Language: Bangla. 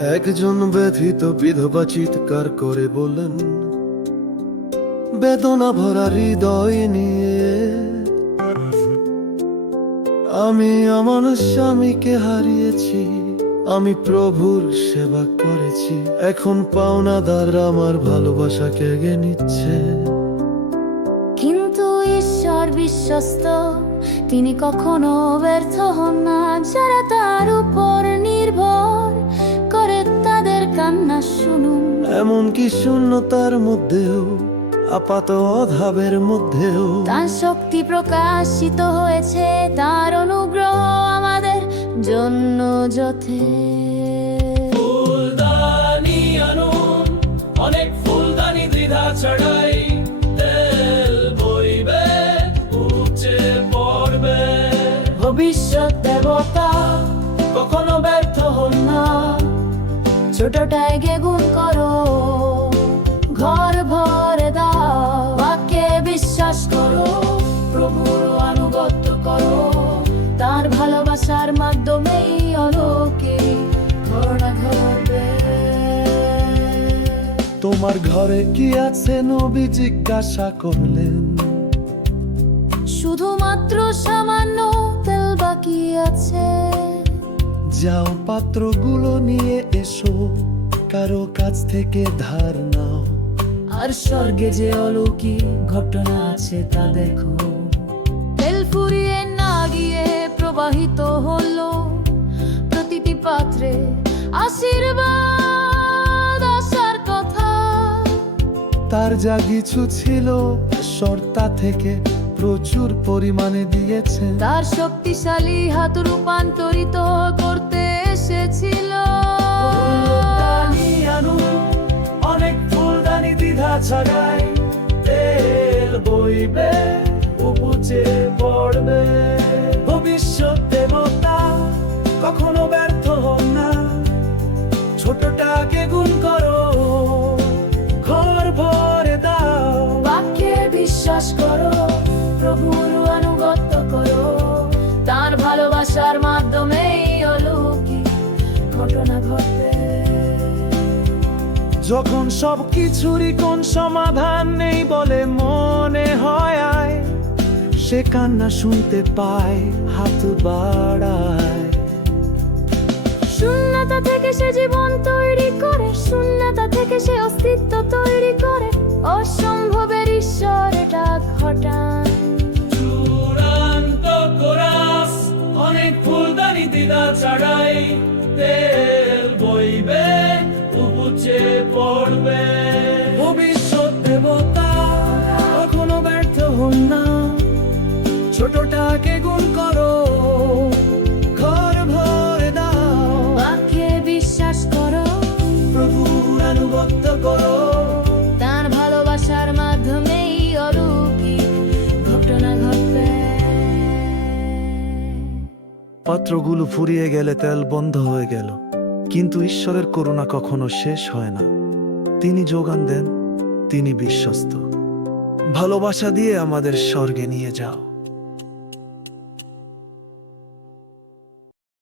একজন ব্যথিত বিধবা চিৎকার করে বললেন, বেদনা ভরা হৃদয় নিয়ে আমি আমার স্বামীকে হারিয়েছি, আমি প্রভুর সেবা করেছি। এখন পাওনাদার আমার ভালোবাসা কেড়ে নিচ্ছে। কিন্তু ঈশ্বর বিশ্বস্ত, তিনি কখনো ব্যর্থ হন না। যারা তার উপর নির্ভর কান্না শুনুন। এমনকি শূন্যতার মধ্যেও আপাত অধাবের মধ্যেও? তার শক্তি প্রকাশিত হয়েছে তার অনুগ্রহ আমাদের জন্য যথে গুণ করো। ঘর ভরে দাও বাক্যে বিশ্বাস করো। প্রভুর আনুগত্য করো তার ভালোবাসার মাধ্যমেই ঘটনা ঘটবে তোমার ঘরে কি আছে নবী জিজ্ঞাসা করলেন? শুধুমাত্র সামান্য যাও পাত্রগুলো নিয়ে এসো, কারও কাছ থেকে ধার নাও। আর স্বর্গে যে অলৌকিক ঘটনা আছে তা দেখো। তেল ফুরিয়ে না গিয়ে প্রবাহিত হলো। প্রতিটি পাত্রে আশীর্বাদ আসার কথা। তার যা কিছু ছিল, শর্তা থেকে প্রচুর পরিমাণে দিয়েছে। তার শক্তিশালী হাত রূপান্তরিত করতে এসেছিল। অনেক ফুলদানি দ্বিধা ছাড়াই তেল বইবে উপচে। ভালোবাসার মাধ্যমেই অলৌকিক ঘটনা ঘটবে। যখন সব কিছুরই কোন সমাধান নেই বলে মনে হয় আয় সে কান্না শুনতে পায় হাত বাড়ায়। শূন্যতা থেকে সে জীবন তৈরি করে শূন্যতা থেকে সে অস্তিত্ব তৈরি করে দিদা ছাড়াই তেল বইবে উপচে পড়বে। পাত্রগুলো ফুরিয়ে গেলে তেল বন্ধ হয়ে গেল। কিন্তু ঈশ্বরের করুণা কখনো শেষ হয় না। তিনি যোগান দেন, তিনি বিশ্বস্ত। ভালোবাসা দিয়ে আমাদের স্বর্গে নিয়ে যাও।